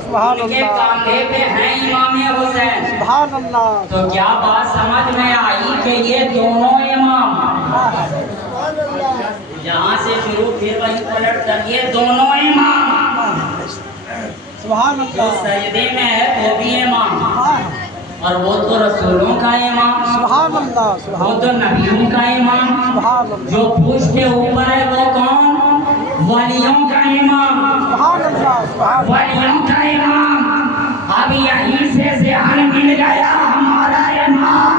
सुभान उनके अल्लाह, कांधे पे हैं इमाम हुसैन। सुभान अल्लाह। तो क्या बात समझ में आई कि ये दोनों इमाम जहाँ से शुरू फिर वहीं पलट कर ये दोनों इमाम सुभान जो अल्लाह, सजदे में है वो भी इमाम, और वो तो रसूलों का इमाम, सुभान अल्लाह, वो सुभान तो नबियों का इमाम, सुभान अल्लाह, जो पूछ के ऊपर है वो कौन? वलियों का इमाम, सुभान अल्लाह, सुभान वलियों का इमाम। अब यहीं से ज़हन मिल गया हमारा इमाम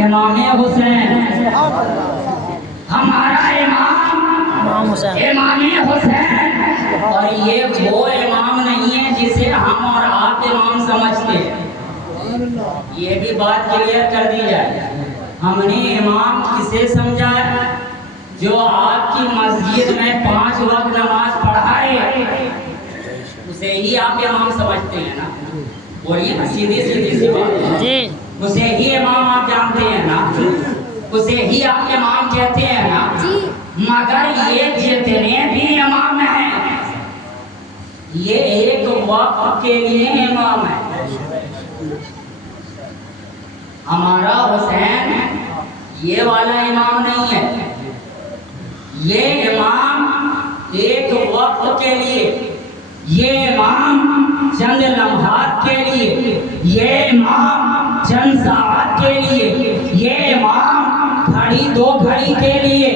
इमाम हुसैन, सुभान अल्लाह, हमारा इमाम इमाम हुसैन। और ये वो इमाम नहीं है जिसे हम और आप इमाम समझते हैं, ये भी बात क्लियर कर दी जाए। हमने इमाम किसे समझा? जो आपकी मस्जिद में 5 वक्त नमाज पढ़ाए, उसे ही आप इमाम समझते हैं ना? बोलिए ना, सीधी सीधी सी बात जी, उसे ही इमाम आप जानते हैं ना? उसे ही आप इमाम कहते हैं ना जी। मगर ये जितने भी इमाम हैं, ये एक वक्त के लिए इमाम है। हमारा हुसैन ये वाला इमाम नहीं है, ये इमाम एक वक्त के लिए, ये इमाम चंद लम्हात के लिए, ये इमाम चंद साअत के लिए, ये इमाम घड़ी 2 घड़ी के लिए।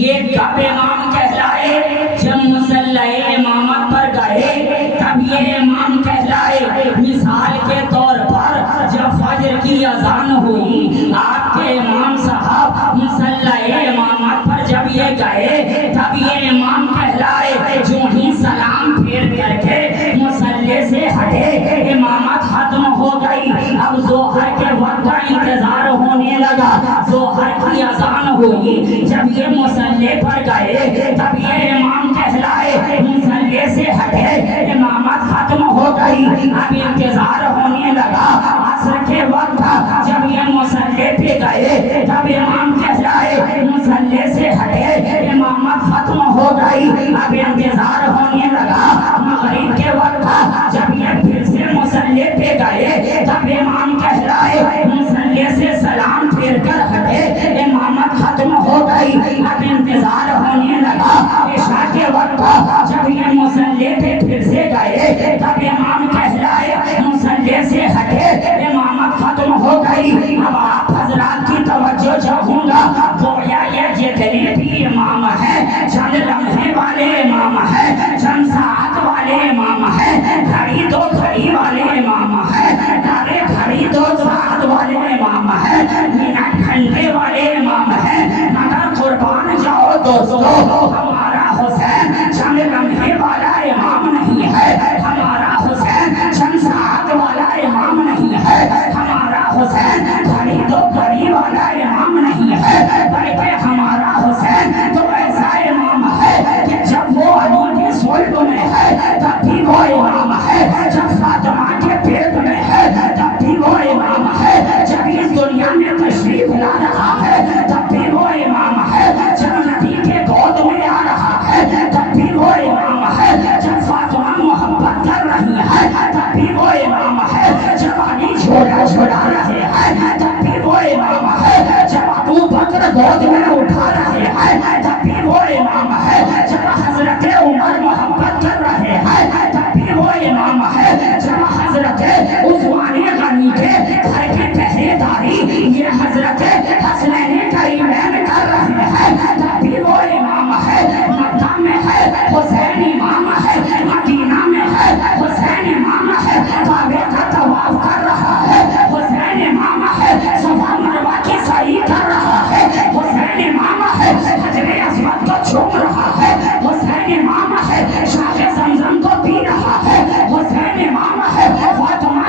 ये कब इमाम कहलाए? जब मुसल्ले इमामत पर गए तब ये इमाम कहलाए। मिसाल के तौर पर जब फजर की अजान हुई, आपके इमाम साहब मुसल्ले इमामत पर जब ये गए तब ये इमाम कहलाए। जो ही सलाम फेर करके मुसल्ले से हटे, इमामत खत्म हो गई। अब जोहर के वक्त का इंतजार होने लगा। जोहर की अजान हुई, जब ये मुसल्ले पर गए तब ये इमाम कहलाए। मुसल्ले से हटे, इमामत खत्म हो गई। अब इंतजार होने लगा असर के वक्त, जब ये मुसल्ले पे गए तब इमाम कहलाए। मुसल्ले से हटे, इमामत खत्म हो गई। अब इंतजार होने लगा मगरिब के वक्त, जब ये फिर से मुसल्ले पे गए तब इमाम कहलाए। मुसल्ले से सलाम फेर कर हटे, इमामत खत्म हो गई। अब इंतजार होने लगा इशा के वक्त, जब ये मुसल्ले पे फिर से गए तब इमाम कहलाए। मुसल्ले से हटे, इमामत खत्म हो गई। अब आप हजरात की तवज्जो चाहूंगा, गोया ये जितने भी इमाम हैं, चंद लम्हे वाले इमाम हैं, चंद साथ वाले इमाम हैं, घड़ी 2 घड़ी वाले इमाम हैं, अरे घड़ी 2 साथ वाले इमाम हैं, मिनट घंटे वाले इमाम हैं। मगर कुर्बान जाओ दोस्तों, हमारा हुसैन चंद लम्हे वाला इमाम नहीं है, हमारा हुसैन चंद साथ वाला इमाम नहीं है, हमारा हुसैन घड़ी 2 घड़ी वाला इमाम नहीं है, बल्कि हमारा हुसैन तो ऐसा इमाम है कि जब वो अली के सुल्ब में है तब भी वो इमाम है, जब फातिमा के पेट में है तब भी वो इमाम है, जब इस दुनिया में तशरीफ ला रहा है तब भी वो इमाम है, जब नबी के गोद में आ रहा है तब भी वो इमाम है, जब फातिमा मोहब्बत कर रही है तब भी वो इमाम है, जब अली झोला झुला रहे हैं तब भी वो इमाम है, जब अबू बकर गोद में उठा रहे हैं तब भी वो इमाम है, जब हजरत उमर मोहब्बत कर रहे हैं तब भी वो इमाम है, जब हजरत उस्मान गनी के घर की पहरेदारी ये हजरत हसनैन करीमैन कर रहे हैं तब भी वो इमाम है। मक्का में है हुसैन इमाम है, मदीना में है हुसैन इमाम है, काबे का तवाफ कर रहा है हुसैन इमाम है, सफा मरवा की सही कर रहा है हुसैन इमाम है, हजरे अस्वद को चूम रहा है हुसैन इमाम है, शाह ज़मज़म को पी रहा है हुसैन इमाम है, फातिमा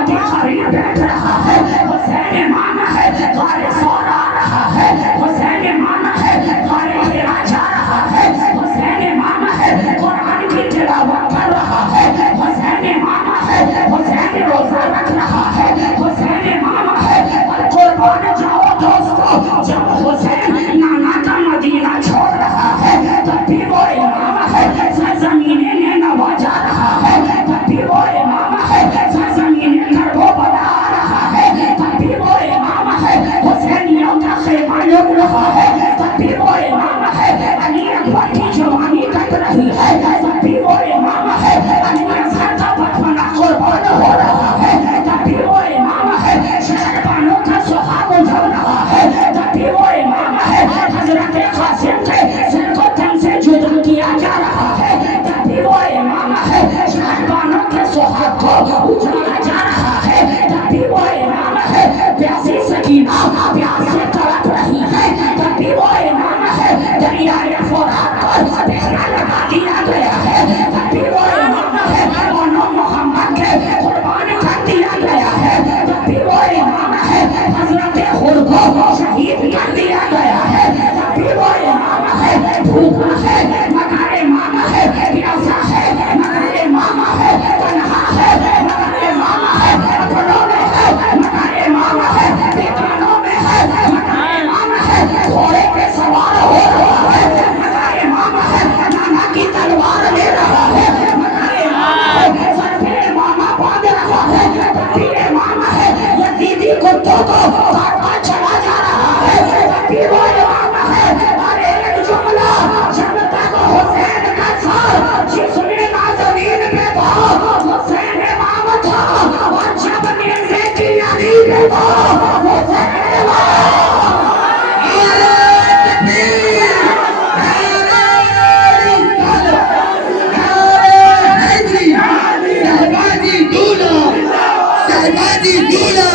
गाजी दूल्हा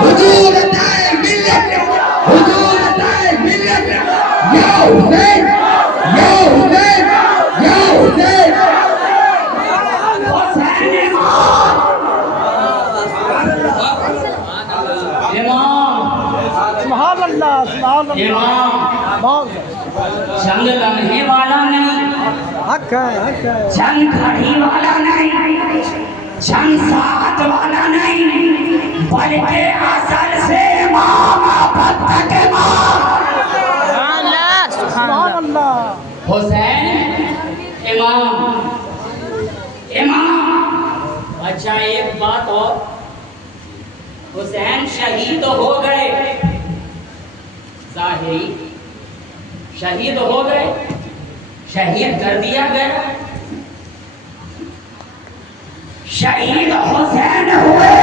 हुजूर अताए मिल्लत हुजूर अताए मिल्लत या हुसैन या हुसैन या हुसैन सुभान अल्लाह सुभान अल्लाह बहुत जंग लड़ने वाला नहीं, हक है जंग खड़ी वाला नहीं, जंग साथ वाला नहीं, बल्कि असल से इमाम अबद के सुभान अल्लाह हुसैन इमाम इमाम। अच्छा एक बात और, हुसैन शहीद हो गए, ज़ाहिरी शहीद हो गए, शहीद कर दिया गया, शहीद हुसैन हुए,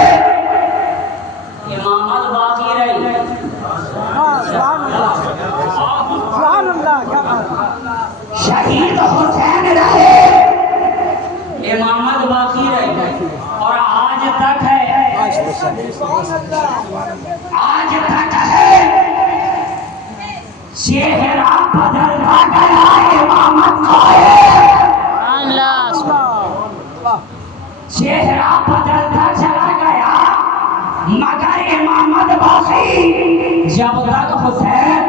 इमामत बाकी रही। सुभान अल्लाह क्या बात। शहीद हुसैन रहे, इमामत बाकी रही, और आज तक है, आज तक है। चेहरा बदलता गया, इमामत का चेहरा बदलता चला गया, मगर इमामत बाकी। जब तक हुसैन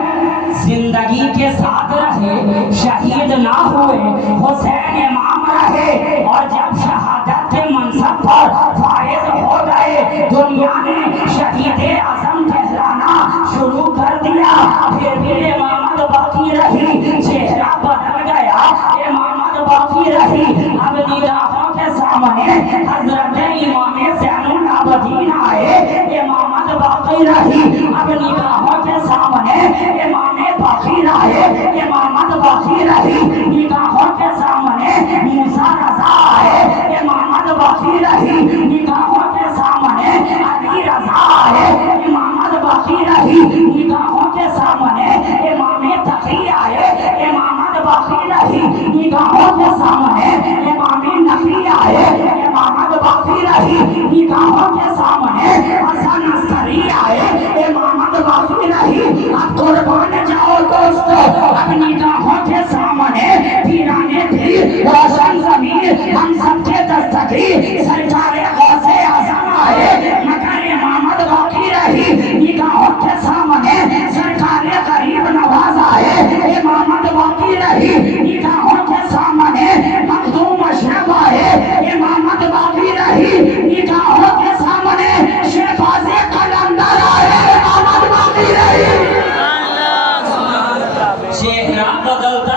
जिंदगी के साथ रहे, शहीद ना हुए, हुसैन इमाम रहे, और जब शहादत के मनसब पर फायज हो गए, दुनिया ने शहीद आजम कहलाना शुरू कर दिया, फिर भी इमामत बाकी रही। चेहरा बदल गया, इमामत बाकी रही। अब निगाहों के सामने हजरत इमाम ज़ैनुल आबिदीन आए, इमामत बाकी रही। अब निगाहों के सामने इमाम बाकी रहे, इमामत बाकी रही। निगाहों के सामने मूसा रज़ा आए, इमामत बाकी रही। निगाहों के सामने अली रज़ा आए, इमामत बाकी रही। निगाहों के सामने इमाम तकी आए, इमामत बाकी रही। निगाहों के सामने इमाम नकी आए, इमामत बाकी रही। निगाहों के सामने हसन अस्करी आए, इमामत बाकी रही। अब कुर्बान जाओ दोस्तों, अब निगाहों के सामने पीराने भी रोशन ज़मीन हम सबके दस्तगीर